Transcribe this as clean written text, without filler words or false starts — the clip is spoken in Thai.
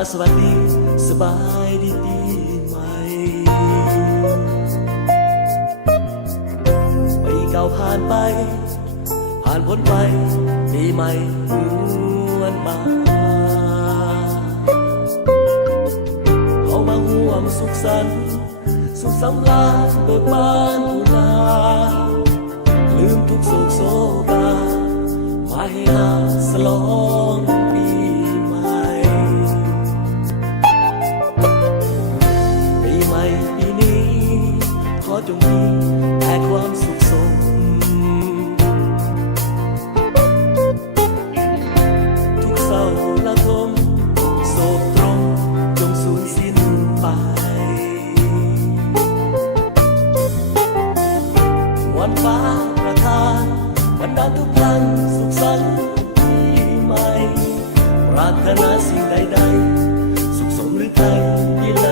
มาสวัสดีสบายดีปีใหม่ปีเก่าผ่านไปผ่านพ้นไปปีใหม่หวนมาเขามาห่วมสุขสันต์สุขสำราญเบิกบานอุราลืมทุกโศกโศกามาให้หาสลองปีใหม่ปีใหม่ปีนี้ขอจงมีแต่ความสุขสมทุกเศร้าละทมโศกตรมจงสูญสิ้นไปวันฟ้าประทานบรรดาทุกท่านสุขสันต์ปีใหม่ปรารถนาสิ่งใดๆสุขสมหรือไทยวิไล